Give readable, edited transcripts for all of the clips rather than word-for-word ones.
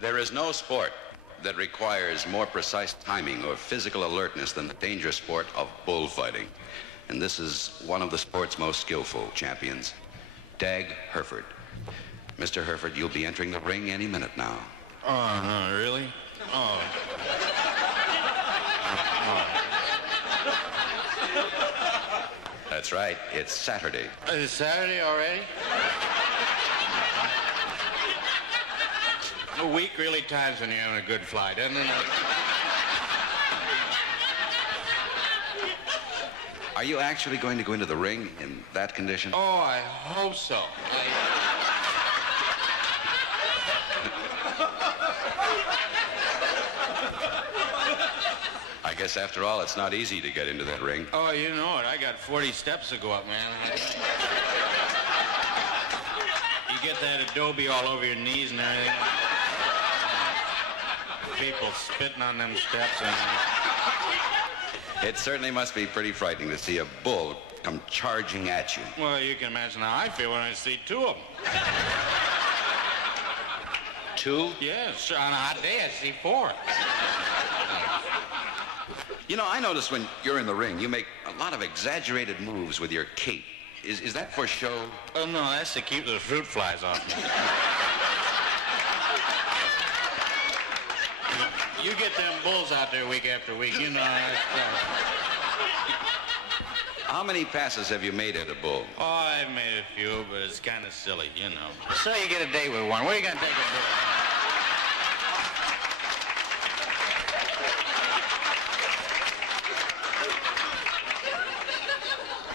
There is no sport that requires more precise timing or physical alertness than the dangerous sport of bullfighting. And this is one of the sport's most skillful champions, Dag Hereford. Mr. Hereford, you'll be entering the ring any minute now. Oh, really? Oh. That's right. It's Saturday. It's Saturday already? A week really times when you're having a good flight, doesn't it? Are you actually going to go into the ring in that condition? Oh, I hope so. I guess, after all, it's not easy to get into that ring. Oh, you know it. I got 40 steps to go up, man. You get that adobe all over your knees and everything. People spitting on them steps. It certainly must be pretty frightening to see a bull come charging at you. Well, you can imagine how I feel when I see two of them. Two? Yes, on a hot day I see four. You know, I notice when you're in the ring, you make a lot of exaggerated moves with your cape. Is that for show? Oh, no, that's to keep the fruit flies off me. You get them bulls out there week after week, you know. How many passes have you made at a bull? Oh, I've made a few, but it's kind of silly, you know. So you get a date with one. Where are you going to take a bull?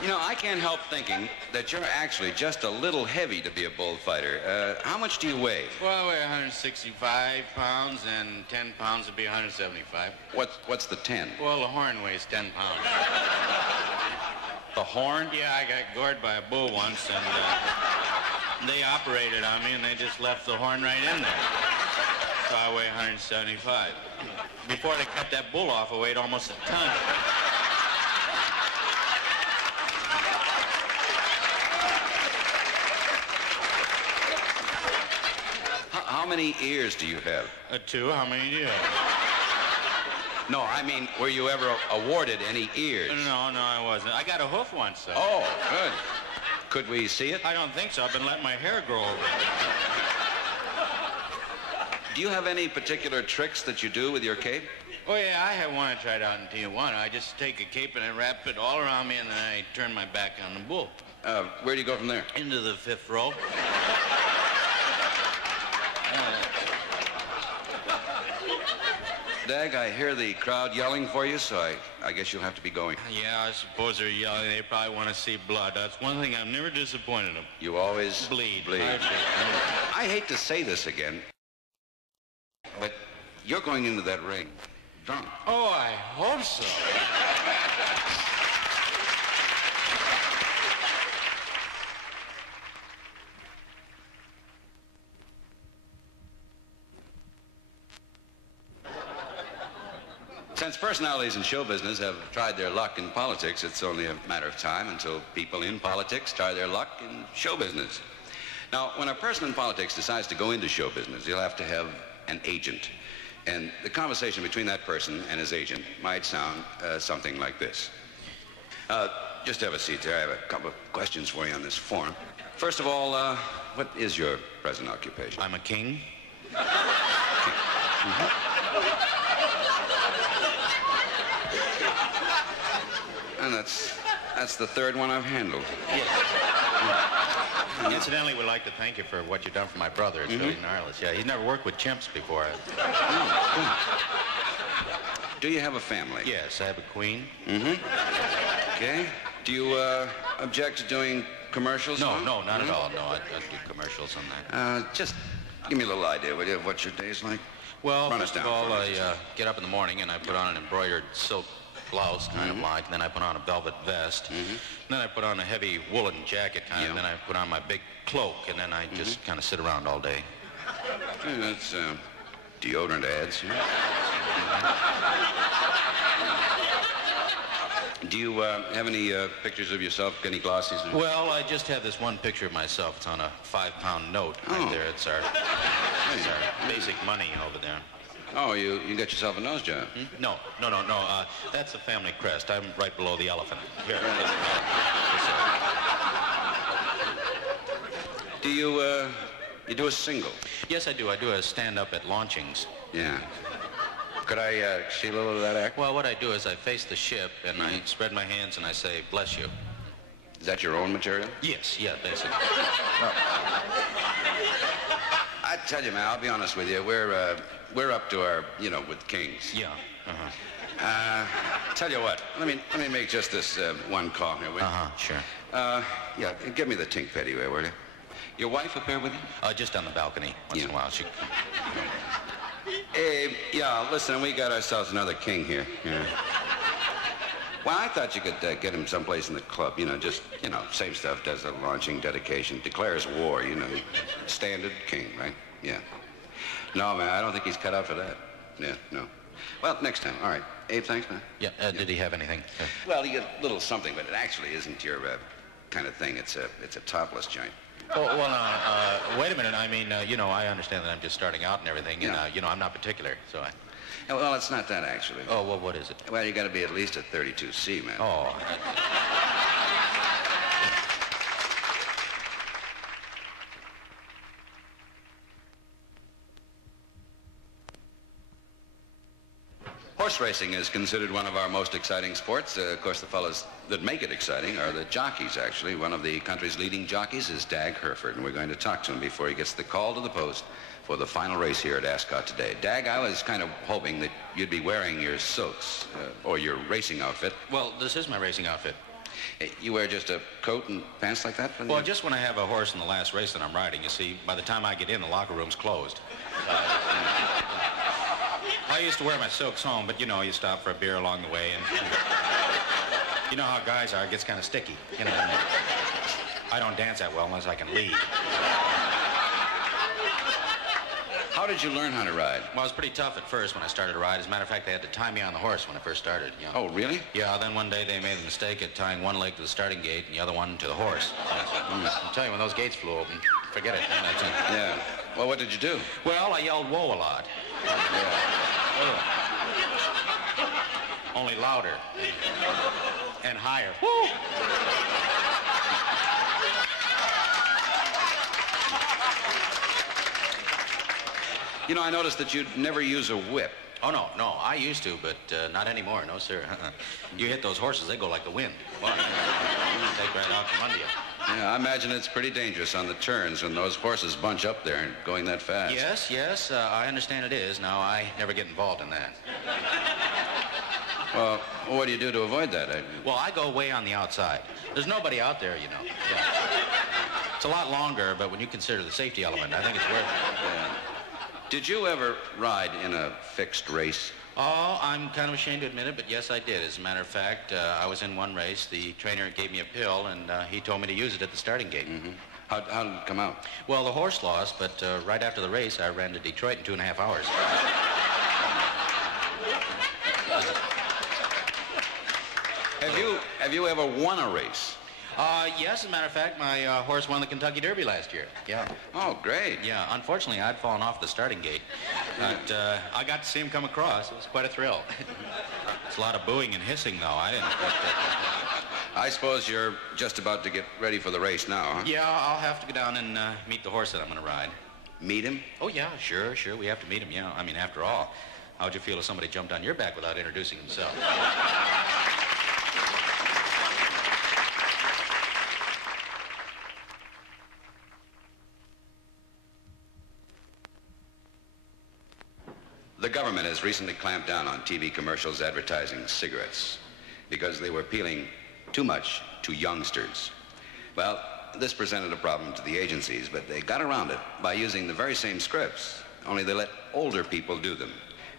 You know, I can't help thinking that you're actually just a little heavy to be a bullfighter. How much do you weigh? Well, I weigh 165 pounds, and 10 pounds would be 175. What's the 10? Well, the horn weighs 10 pounds. The horn? Yeah, I got gored by a bull once, and they operated on me, and they just left the horn right in there. So I weigh 175. Before they cut that bull off, I weighed almost a ton. How many ears do you have? Two. How many do you have? No, I mean, were you ever awarded any ears? No, I wasn't. I got a hoof once, though. Oh, good. Could we see it? I don't think so. I've been letting my hair grow over it. Do you have any particular tricks that you do with your cape? Oh, yeah, I have one I tried out in Tijuana. I just take a cape and I wrap it all around me, and then I turn my back on the bull. Where do you go from there? Into the fifth row. Dag, I hear the crowd yelling for you, so I guess you'll have to be going. Yeah, I suppose they're yelling. They probably want to see blood. That's one thing I've never disappointed them. You always bleed. I hate to say this again, but you're going into that ring drunk. Oh, I hope so. Since personalities in show business have tried their luck in politics, it's only a matter of time until people in politics try their luck in show business. Now, when a person in politics decides to go into show business, he'll have to have an agent. And the conversation between that person and his agent might sound something like this. Just have a seat there. I have a couple of questions for you on this form. First of all, what is your present occupation? I'm a king. And that's the third one I've handled. Yes. Incidentally, we'd like to thank you for what you've done for my brother. It's really gnarly. Yeah, he's never worked with chimps before. Do you have a family? Yes, I have a queen. Okay. Do you object to doing commercials? No, not at all. No, I don't do commercials on that. Just give me a little idea, will you, of what your day's like? Well, first of all, I get up in the morning and I put on an embroidered silk blouse, kind of like, then I put on a velvet vest, then I put on a heavy woolen jacket, kind of, then I put on my big cloak, and then I just kind of sit around all day. Yeah, that's deodorant ads. Do you have any pictures of yourself, any glossies? Well, I just have this one picture of myself. It's on a 5-pound note right there. It's our That's our basic money over there. Oh, you get yourself a nose job? No. That's the family crest. I'm right below the elephant. Here. Do you do a single? Yes, I do. I do a stand-up at launchings. Yeah. Could I see a little of that act? Well, what I do is I face the ship, and I spread my hands, and I say, bless you. Is that your own material? Yes, yeah, basically. I tell you, man, I'll be honest with you. We're up to our, with Kings. Yeah. Tell you what, let me make just this one call here, will you? Sure. Yeah, give me the tink petty, will you? Your wife up there with you? Just on the balcony. Once in a while, she... Hey, yeah, listen, we got ourselves another king here. Yeah. Well, I thought you could get him someplace in the club, same stuff, does a launching, dedication, declares war, standard king, right? Yeah. No, man, I don't think he's cut out for that. Yeah, no. Well, next time, all right. Abe, thanks, man. Yeah, did he have anything? Well, he got a little something, but it actually isn't your kind of thing. It's a topless joint. Well, wait a minute. I mean, I understand that I'm just starting out and everything, and, I'm not particular, so I... Well, it's not that, actually. Oh, well, what is it? Well, you got to be at least a 32C, man. Oh. Horse racing is considered one of our most exciting sports. Of course, the fellows that make it exciting are the jockeys, actually. One of the country's leading jockeys is Dag Hereford, and we're going to talk to him before he gets the call to the post for the final race here at Ascot today. Dag, I was kind of hoping that you'd be wearing your silks, or your racing outfit. Well, this is my racing outfit. You wear just a coat and pants like that? Well, just when I have a horse in the last race that I'm riding, you see, by the time I get in, the locker room's closed. I used to wear my silks home, but, you stop for a beer along the way, and you know how guys are, it gets kind of sticky. I don't dance that well unless I can lead. How did you learn how to ride? Well, it was pretty tough at first when I started to ride. As a matter of fact, they had to tie me on the horse when I first started. Oh, really? Yeah, then one day they made the mistake of tying one leg to the starting gate and the other one to the horse. I'm telling you, when those gates flew open, forget it. Yeah. Well, what did you do? Well, I yelled whoa a lot. Yeah. Only louder and higher. Woo! I noticed that you'd never use a whip. Oh, no, I used to, but not anymore, no, sir. You hit those horses, they go like the wind. Well, take right out from under you. Yeah, I imagine it's pretty dangerous on the turns when those horses bunch up there and going that fast. Yes, I understand it is. Now, I never get involved in that. Well, what do you do to avoid that? Well, I go way on the outside. There's nobody out there, Yeah. It's a lot longer, but when you consider the safety element, I think it's worth it. Yeah. Did you ever ride in a fixed race? Oh, I'm kind of ashamed to admit it, but yes, I did. As a matter of fact, I was in one race. The trainer gave me a pill, and he told me to use it at the starting gate. Mm-hmm. How did it come out? Well, the horse lost, but right after the race, I ran to Detroit in 2.5 hours. Have you ever won a race? Yes, as a matter of fact, my horse won the Kentucky Derby last year. Yeah. Oh, great. Yeah, unfortunately, I'd fallen off the starting gate. But I got to see him come across. It was quite a thrill. It's a lot of booing and hissing, though. I didn't expect that. I suppose you're just about to get ready for the race now, huh? Yeah, I'll have to go down and meet the horse that I'm going to ride. Meet him? Oh, yeah, sure. We have to meet him, yeah. I mean, after all, how'd you feel if somebody jumped on your back without introducing himself? The government has recently clamped down on TV commercials advertising cigarettes because they were appealing too much to youngsters. Well, this presented a problem to the agencies, but they got around it by using the very same scripts, only they let older people do them.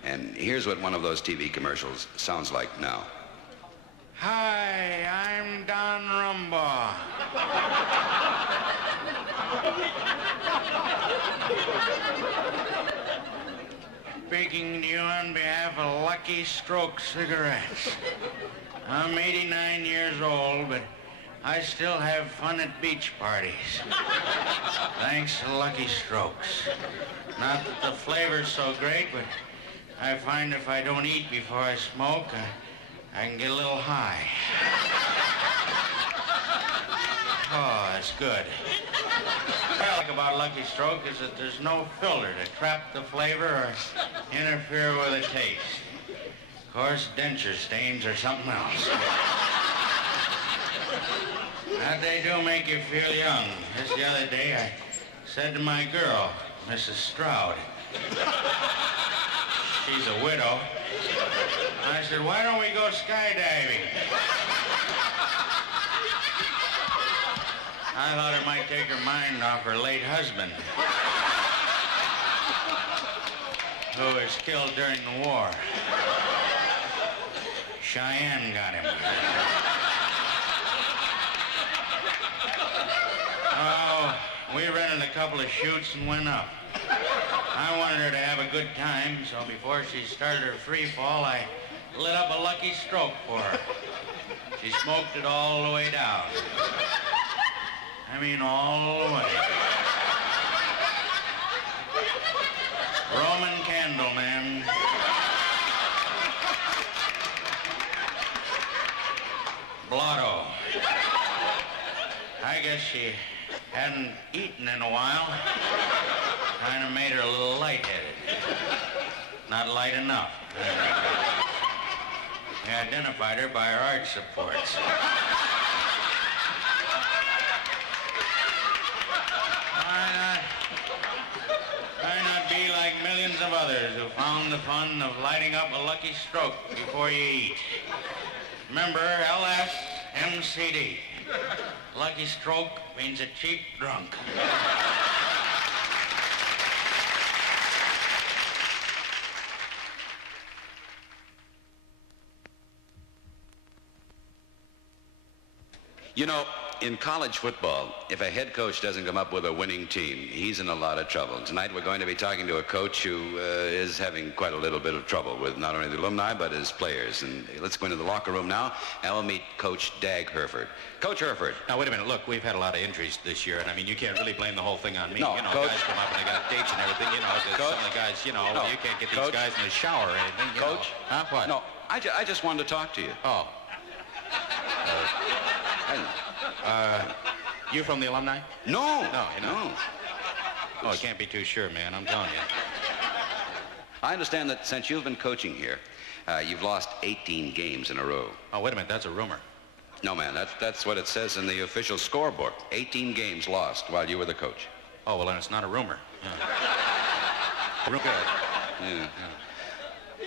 And here's what one of those TV commercials sounds like now. Hi, I'm Don Rumbaugh. Speaking to you on behalf of Lucky Stroke Cigarettes. I'm 89 years old, but I still have fun at beach parties. Thanks to Lucky Strokes. Not that the flavor's so great, but I find if I don't eat before I smoke, I can get a little high. Oh, that's good. What I like about Lucky Stroke is that there's no filter to trap the flavor or interfere with the taste. Of course, denture stains are something else. That they do make you feel young. Just the other day, I said to my girl, Mrs. Stroud, she's a widow, I said, why don't we go skydiving? I thought it might take her mind off her late husband, who was killed during the war. Cheyenne got him. Oh, we rented a couple of chutes and went up. I wanted her to have a good time, so before she started her free fall, I lit up a Lucky Stroke for her. She smoked it all the way down. I mean, all the way. Roman candle, man. Blotto. I guess she hadn't eaten in a while. Kind of made her a little lightheaded. Not light enough. We identified her by her arch supports. Why not be like millions of others who found the fun of lighting up a Lucky Stroke before you eat? Remember, LSMCD. Lucky Stroke means a cheap drunk. You know, in college football, if a head coach doesn't come up with a winning team, he's in a lot of trouble. Tonight we're going to be talking to a coach who is having quite a little bit of trouble with not only the alumni, but his players. And let's go into the locker room now, and we'll meet Coach Dag Herford. Coach Herford. Now, wait a minute. Look, we've had a lot of injuries this year, and I mean, you can't really blame the whole thing on me. No, you know, Coach, guys come up and they got dates and everything. You know, some of the guys, you know, you can't get these guys in the shower or anything. Coach? Huh? What? No, I just wanted to talk to you. Oh. You from the alumni? No. No, you know. No. Oh, I can't be too sure, man. I'm telling you. I understand that since you've been coaching here, you've lost 18 games in a row. Oh, wait a minute. That's a rumor. No, man. That's what it says in the official scorebook. 18 games lost while you were the coach. Oh, well, then it's not a rumor. Yeah. Good. Yeah.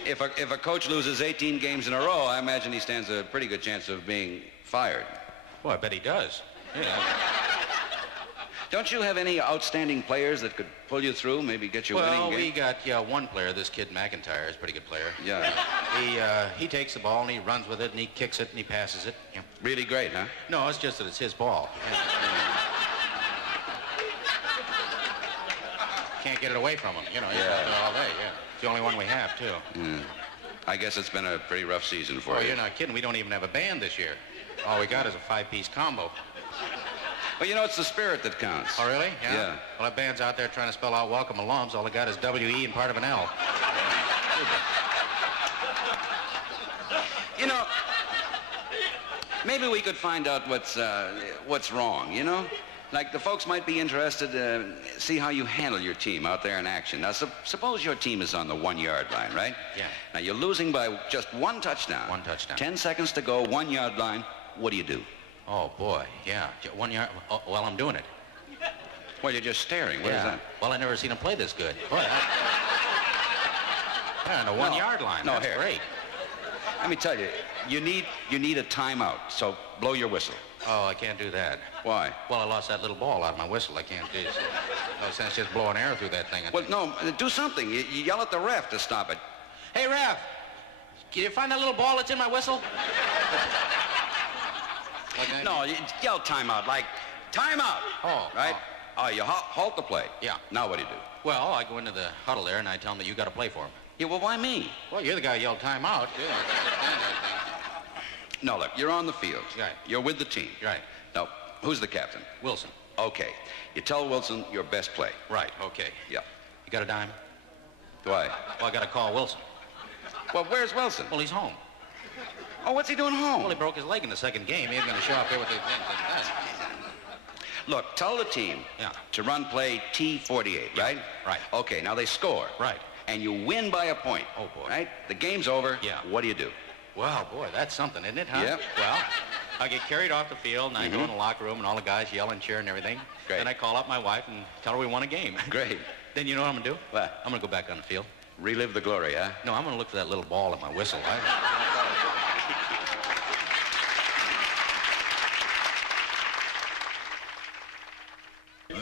If a coach loses 18 games in a row, I imagine he stands a pretty good chance of being fired. Well, I bet he does. Yeah. Don't you have any outstanding players that could pull you through, maybe get you winning game? Well, we got one player, this kid McIntyre, is a pretty good player. Yeah. He takes the ball and he runs with it and he kicks it and he passes it. Yeah. Really great, huh? No, it's just that it's his ball. Yeah. Can't get it away from him, you know. He's out there all day, yeah. It's the only one we have, too. Mm. I guess it's been a pretty rough season for you. Oh, you're not kidding. We don't even have a band this year. All we got is a five-piece combo. Well, you know, it's the spirit that counts. Oh, really? Yeah. Well, that band's out there trying to spell out welcome alums. All they got is W-E and part of an L. You know, maybe we could find out what's wrong, you know? Like, the folks might be interested to see how you handle your team out there in action. Now, suppose your team is on the 1-yard line, right? Yeah. Now, you're losing by just one touchdown. One touchdown. 10 seconds to go, 1-yard line. What do? Oh, boy, yeah. 1 yard. Oh, well, I'm doing it. Well, you're just staring. What is that? Well, I never seen him play this good. Boy, on the 1-yard line. No, That's here. Great. Let me tell you, you need a timeout, so blow your whistle. Oh, I can't do that. Why? Well, I lost that little ball out of my whistle. I can't do it. No sense just blowing air through that thing. Well, no, do something. You yell at the ref to stop it. Hey, ref, can you find that little ball that's in my whistle? No, you yell timeout, like, timeout. Oh. Right? Oh, you halt the play. Yeah. Now what do? Well, I go into the huddle there and I tell them that you got to play for him. Yeah, well, why me? Well, you're the guy who yelled timeout. No, look, you're on the field. Right. You're with the team. Right. Now, who's the captain? Wilson. Okay. You tell Wilson your best play. Right, okay. Yeah. You got a dime? Why? Well, I got to call Wilson. Well, where's Wilson? Well, he's home. Oh, what's he doing home? Well, he broke his leg in the second game. He ain't going to show up here with the... Look, tell the team Yeah. to run play T48, right? Right. Okay, now they score. Right. And you win by a point. Oh, boy. Right? The game's over. Yeah. What do you do? Well, boy, that's something, isn't it, huh? Yep. Well, I get carried off the field, and I go in the locker room, and all the guys yell and cheer and everything. Great. Then I call up my wife and tell her we won a game. Great. Then you know what I'm going to do? What? I'm going to go back on the field. Relive the glory, huh? No, I'm going to look for that little ball at my whistle.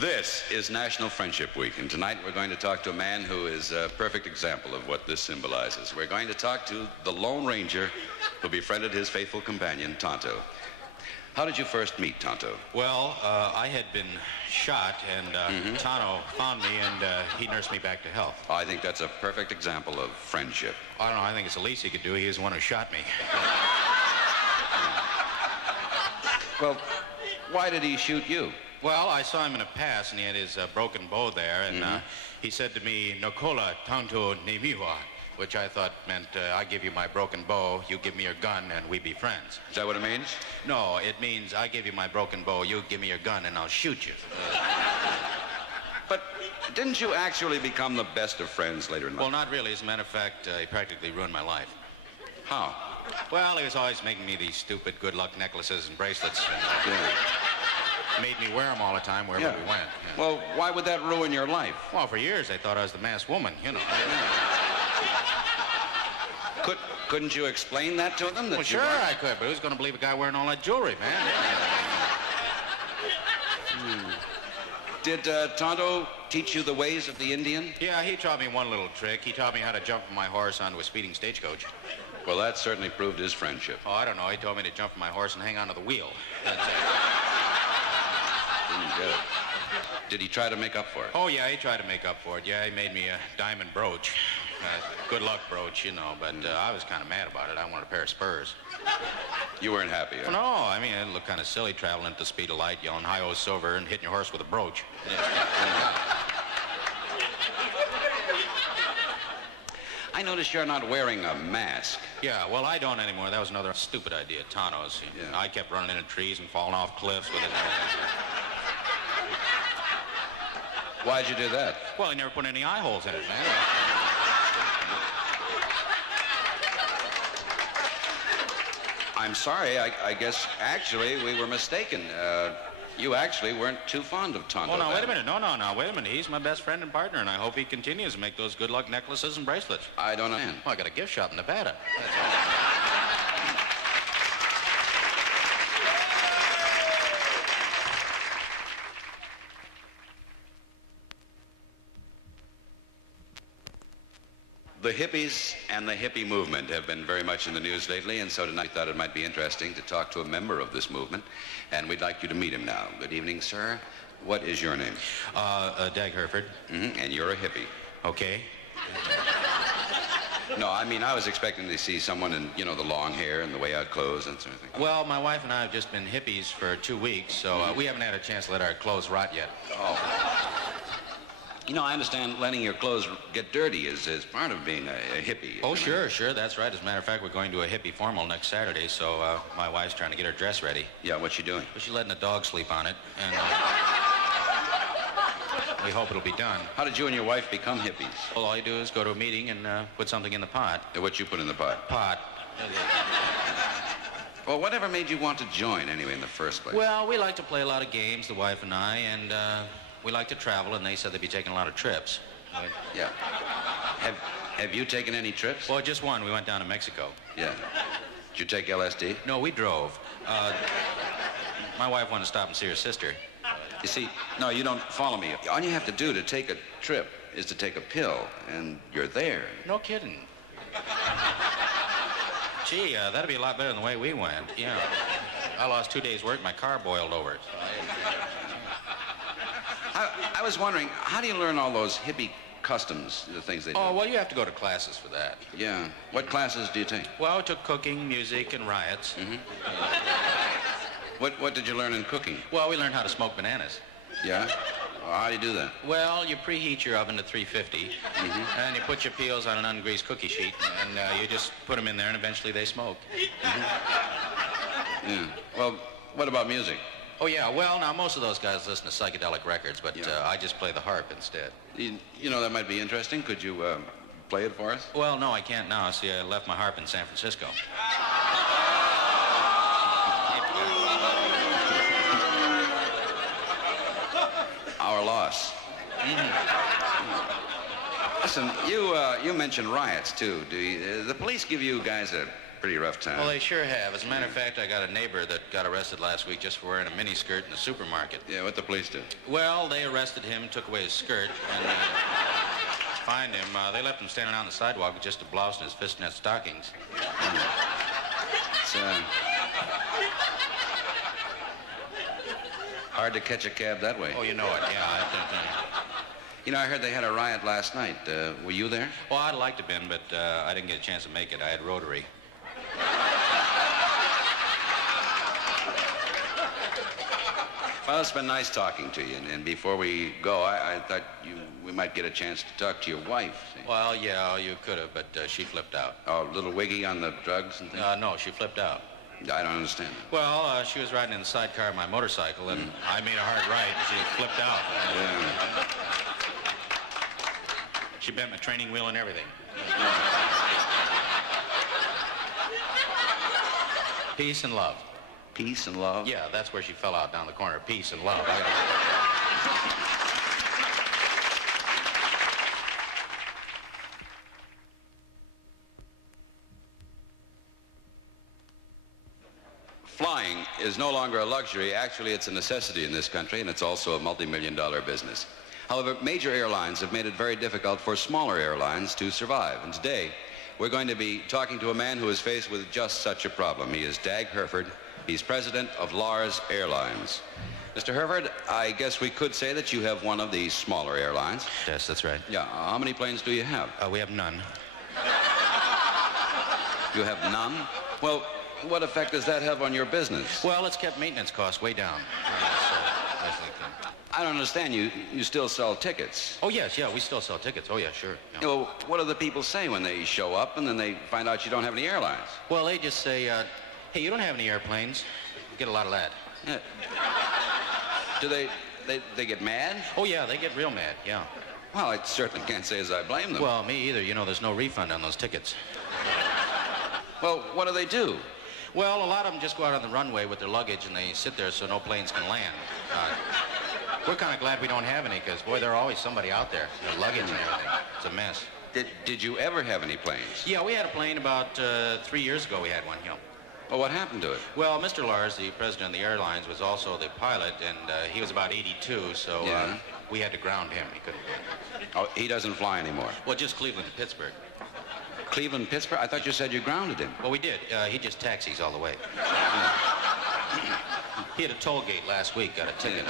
This is National Friendship Week, and tonight we're going to talk to a man who is a perfect example of what this symbolizes. We're going to talk to the Lone Ranger who befriended his faithful companion, Tonto. How did you first meet Tonto? Well, I had been shot, and Tonto found me, and he nursed me back to health. I think that's a perfect example of friendship. I don't know. I think it's the least he could do. He was the one who shot me. Well, why did he shoot you? Well, I saw him in a pass, and he had his broken bow there, and he said to me, "Nokola Tonto Nemiwa," which I thought meant, I give you my broken bow, you give me your gun, and we be friends. Is that what it means? No, it means I give you my broken bow, you give me your gun, and I'll shoot you. But didn't you actually become the best of friends later in life? Well, not really. As a matter of fact, he practically ruined my life. How? Well, he was always making me these stupid good luck necklaces and bracelets, and made me wear them all the time wherever we went. Yeah. Well, why would that ruin your life? Well, for years they thought I was the masked woman, you know. Couldn't you explain that to them? That Well, sure I could, but who's going to believe a guy wearing all that jewelry, man? Did Tonto teach you the ways of the Indian? Yeah, he taught me one little trick. He taught me how to jump from my horse onto a speeding stagecoach. Well, that certainly proved his friendship. Oh, I don't know. He told me to jump from my horse and hang onto the wheel. That's it. Good. Did he try to make up for it? Oh, yeah, he tried to make up for it. Yeah, he made me a diamond brooch. Good luck brooch, you know, but I was kind of mad about it. I wanted a pair of spurs. You weren't happy, huh? Well, no, I mean, it looked kind of silly traveling at the speed of light, yelling hi-oh silver and hitting your horse with a brooch. I notice you're not wearing a mask. Yeah, well, I don't anymore. That was another stupid idea, Tonto's. Yeah. I kept running into trees and falling off cliffs with it and everything. Why'd you do that? Well, he never put any eye holes in it, man. I'm sorry. I guess actually we were mistaken. You actually weren't too fond of Tonto. Oh, no, then. wait a minute. No, wait a minute. He's my best friend and partner, and I hope he continues to make those good luck necklaces and bracelets. I don't understand. Oh, I got a gift shop in Nevada. The hippies and the hippie movement have been very much in the news lately, and so tonight I thought it might be interesting to talk to a member of this movement, and we'd like you to meet him now. Good evening, sir. What is your name? Dag Hereford. And you're a hippie. Okay. No, I mean, I was expecting to see someone in, you know, the long hair and the way out clothes and sort of thing. Well, my wife and I have just been hippies for 2 weeks, so we haven't had a chance to let our clothes rot yet. Oh. You know, I understand letting your clothes get dirty is part of being a hippie. Oh, sure. That's right. As a matter of fact, we're going to a hippie formal next Saturday, so my wife's trying to get her dress ready. Yeah, what's she doing? Well, she's letting the dog sleep on it, and we hope it'll be done. How did you and your wife become hippies? Well, all you do is go to a meeting and put something in the pot. What you put in the pot? Pot. Well, whatever made you want to join anyway in the first place? Well, we like to play a lot of games, the wife and I, and we like to travel, and they said they'd be taking a lot of trips. Yeah. Have you taken any trips? Well, just one. We went down to Mexico. Yeah. Did you take LSD? No, we drove. My wife wanted to stop and see her sister. You see, no, you don't follow me. All you have to do to take a trip is to take a pill, and you're there. No kidding. Gee, that'd be a lot better than the way we went. Yeah. I lost 2 days' work. My car boiled over. I was wondering, how do you learn all those hippie customs, the things they do? Oh, well, you have to go to classes for that. Yeah. What classes do you take? Well, I took cooking, music, and riots. What did you learn in cooking? Well, we learned how to smoke bananas. Yeah? Well, how do you do that? Well, you preheat your oven to 350, and you put your peels on an ungreased cookie sheet, and you just put them in there, and eventually they smoke. Yeah. Well, what about music? Oh, yeah. Well, now, most of those guys listen to psychedelic records, but I just play the harp instead. You know, that might be interesting. Could you play it for us? Well, no, I can't now. See, I left my harp in San Francisco. Our loss. Listen, you mentioned riots, too. The police give you guys a pretty rough time. Well, they sure have. As a matter of fact, I got a neighbor that got arrested last week just for wearing a miniskirt in the supermarket. Yeah, what'd the police do? Well, they arrested him, took away his skirt, and fined him. They left him standing on the sidewalk with just a blouse and his fishnet stockings. It's hard to catch a cab that way. Oh, you know it, yeah. You know, I heard they had a riot last night. Were you there? Well, I'd like to have been, but I didn't get a chance to make it. I had Rotary. Well, it's been nice talking to you. And before we go, I thought we might get a chance to talk to your wife. See? Well, yeah, you could have, but she flipped out. Oh, little Wiggy on the drugs and things? No, she flipped out. I don't understand. Well, she was riding in the sidecar of my motorcycle, and I made a hard right, and she flipped out. Yeah. She bent my training wheel and everything. Peace and love. Peace and love? Yeah, that's where she fell out, down the corner. Peace and love. Flying is no longer a luxury. Actually, it's a necessity in this country, and it's also a multi-million-dollar business. However, major airlines have made it very difficult for smaller airlines to survive. And today, we're going to be talking to a man who is faced with just such a problem. He is Dag Herford. He's president of Lars Airlines. Mr. Herford, I guess we could say that you have one of the smaller airlines. Yes, that's right. Yeah. How many planes do you have? We have none. You have none? Well, what effect does that have on your business? Well, it's kept maintenance costs way down. I don't understand. You still sell tickets. Oh, yes, yeah, we still sell tickets. Oh, yeah, sure. Yeah. Well, what do the people say when they show up and then they find out you don't have any airlines? Well, they just say, hey, you don't have any airplanes. You get a lot of that. Yeah. Do they get mad? Oh, yeah, they get real mad, yeah. Well, I certainly can't say as I blame them. Well, me either. You know, there's no refund on those tickets. Well, what do? Well, a lot of them just go out on the runway with their luggage and they sit there so no planes can land. We're kind of glad we don't have any because, boy, there's always somebody out there. Their luggage and everything. It's a mess. Did you ever have any planes? Yeah, we had a plane about 3 years ago. We had one, you know. Well, what happened to it? Well, Mr. Lars, the president of the airlines, was also the pilot, and he was about 82, so we had to ground him. He couldn't fly. Oh, he doesn't fly anymore? Well, just Cleveland to Pittsburgh. Cleveland, Pittsburgh? I thought you said you grounded him. Well, we did. He just taxis all the way. He had a toll gate last week, got a ticket.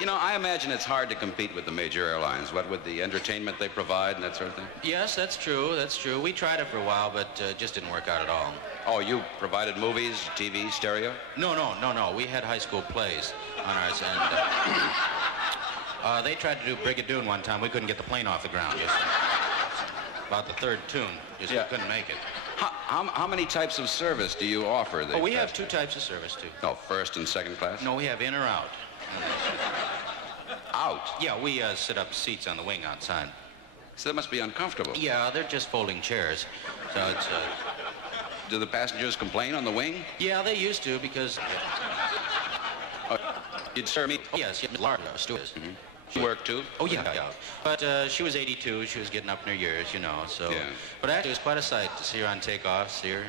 You know, I imagine it's hard to compete with the major airlines, what with the entertainment they provide and that sort of thing. Yes, that's true. We tried it for a while, but just didn't work out at all. Oh, you provided movies, TV, stereo? No. We had high school plays on ours, and they tried to do Brigadoon one time. We couldn't get the plane off the ground. Just about the third tune. Just couldn't make it. How many types of service do you offer? We have two types of service, too. Oh, first and second class? No, we have in or out. Out? Yeah, we set up seats on the wing outside. So that must be uncomfortable. Yeah, they're just folding chairs. So it's... Do the passengers complain on the wing? Yeah, they used to because... You'd serve me? Oh, yes, Laura, stewardess. Mm-hmm. She worked, too? Oh, yeah. But she was 82. She was getting up in her years, you know, so... Yeah. But actually, it was quite a sight to see her on takeoff, see her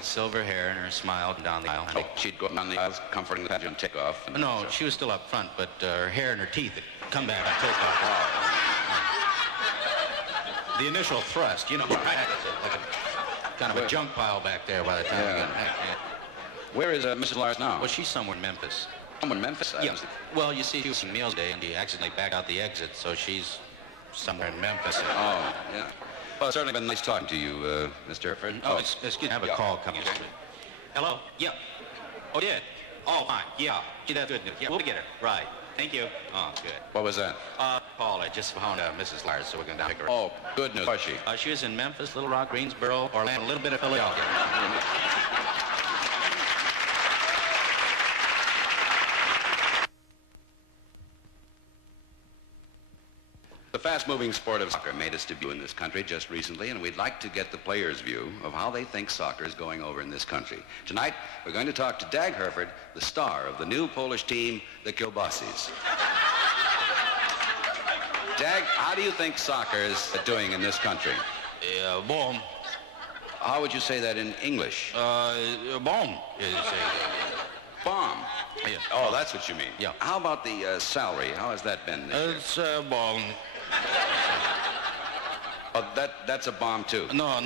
silver hair and her smile down the aisle. Oh, she'd go down the aisle comforting the passenger on takeoff. No, she was still up front, but her hair and her teeth had come back on takeoff. The initial thrust, you know, like a kind of a junk pile back there by the time we got back. Where is Mrs. Lars now? Well, she's somewhere in Memphis. Somewhere in Memphis? Yeah. Well, you see, she was in meals day, and he accidentally backed out the exit, so she's somewhere in Memphis. Oh, yeah. Well, it's certainly been nice talking to you, Mr. Herford. Oh, excuse me. I have a call coming. Okay. Hello? Yeah. Oh, did? Oh, fine. Yeah. Gee, that's good news. Yeah, we'll get her. Right. Thank you. Oh, good. What was that? Paul, I just found Mrs. Lars, so we're going to pick her up. Oh, goodness. Was she? She was in Memphis, Little Rock, Greensboro, Orlando, a little bit of Philadelphia. The fast-moving sport of soccer made its debut in this country just recently, and we'd like to get the players' view of how they think soccer is going over in this country. Tonight, we're going to talk to Dag Herford, the star of the new Polish team, the Kielbasis. Dag, how do you think soccer is doing in this country? Bomb. How would you say that in English? Bomb. Bomb. Yeah. Oh, that's what you mean. Yeah. How about the salary? How has that been this year? It's bomb. Oh, that's a bomb, too. No,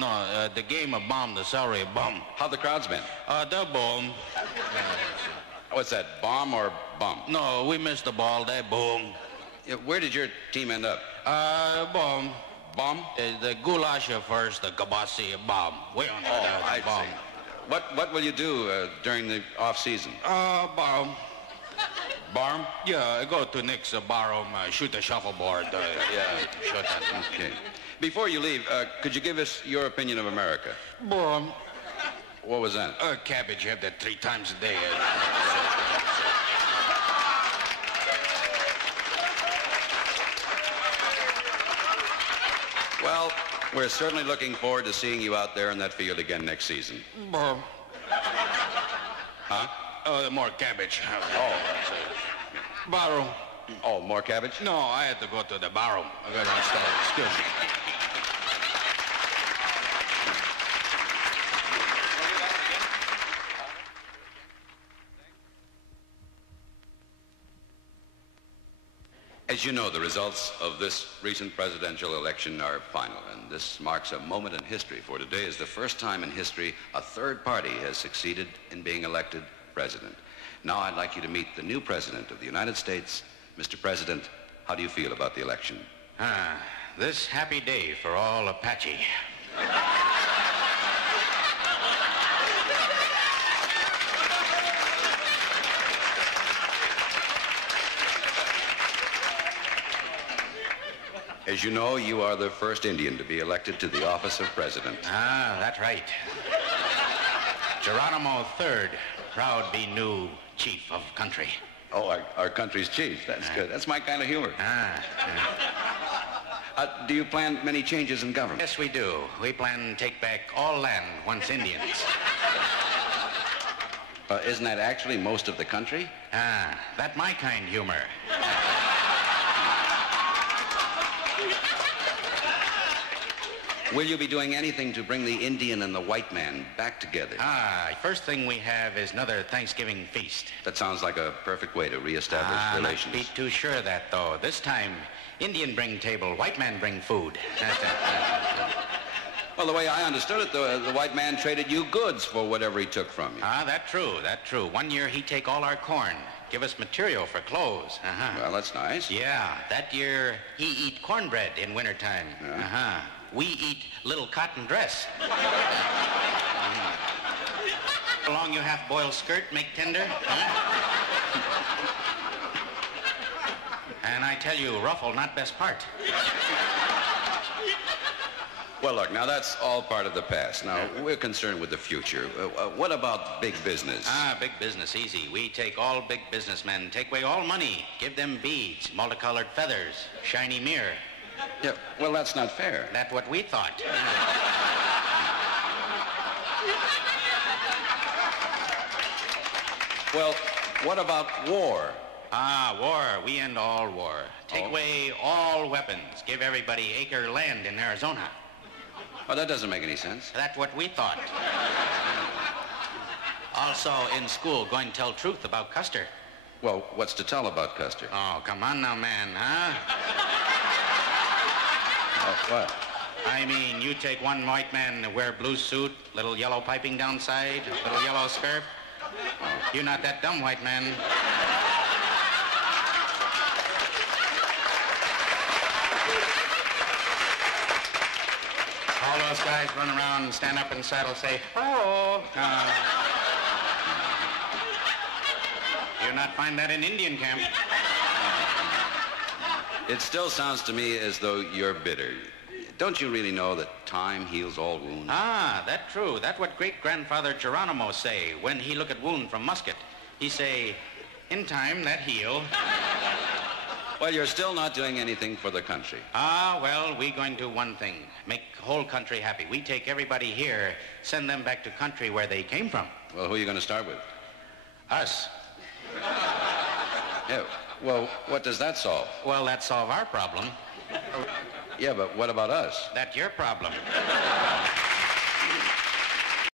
the game of bomb, the salary of bomb. How the crowd's been? The bomb. What's that, bomb or bum? No, we missed the ball, that boom. Yeah, where did your team end up? Bomb. Bomb? The goulash first, the kabasi bomb. We on I bomb. see. What will you do during the off-season? Bomb. Barm? Yeah, go to Nick's barroom, shoot the shuffleboard. Shoot that. Okay. Before you leave, could you give us your opinion of America? Bomb. What was that? Cabbage, have that 3 times a day. Well, we're certainly looking forward to seeing you out there in that field again next season. Bomb. Huh? More cabbage. Oh. Barroom. Oh, more cabbage? No, I had to go to the barroom. I got to start. Excuse me. As you know, the results of this recent presidential election are final, and this marks a moment in history, for today is the first time in history a third party has succeeded in being elected president. Now I'd like you to meet the new president of the United States. Mr. President, how do you feel about the election? This happy day for all Apache. As you know, you are the first Indian to be elected to the office of president. That's right. Geronimo III, proud be new chief of country. Oh, our country's chief. That's good. That's my kind of humor. Do you plan many changes in government? Yes, we do. We plan to take back all land once Indians. Isn't that actually most of the country? That my kind humor. Will you be doing anything to bring the Indian and the white man back together? First thing we have is another Thanksgiving feast. That sounds like a perfect way to reestablish relations. Not be too sure of that, though. This time, Indian bring table, white man bring food. That's it. Well, the way I understood it, the white man traded you goods for whatever he took from you. That true. One year he take all our corn, give us material for clothes. Well, that's nice. Yeah, that year he eat cornbread in wintertime. We eat little cotton dress. How long you half-boiled skirt make tender? And I tell you, ruffle not best part. Well, look, now that's all part of the past. Now, we're concerned with the future. What about big business? Big business, easy. We take all big businessmen, take away all money, give them beads, multicolored feathers, shiny mirror. Yeah, well, that's not fair. That's what we thought. Well, what about war? War. We end all war. Take away all weapons. Give everybody acre land in Arizona. Well, that doesn't make any sense. That's what we thought. Also, in school, go and tell truth about Custer. Well, what's to tell about Custer? Oh, come on now, man, huh? What? I mean, you take one white man to wear blue suit, little yellow piping downside, little yellow scarf. You're not that dumb, white man. All those guys run around and stand up in the saddle and say, oh. You'll not find that in Indian camp. It still sounds to me as though you're bitter. Don't you really know that time heals all wounds? Ah, that true. That what great-grandfather Geronimo say when he look at wound from musket. He say, in time that heal. Well, you're still not doing anything for the country. Ah, well, we going to do one thing. Make whole country happy. We take everybody here, send them back to country where they came from. Well, who are you going to start with? Us. Yeah, well, what does that solve? Well, that solve our problem. Yeah, but what about us? That's your problem.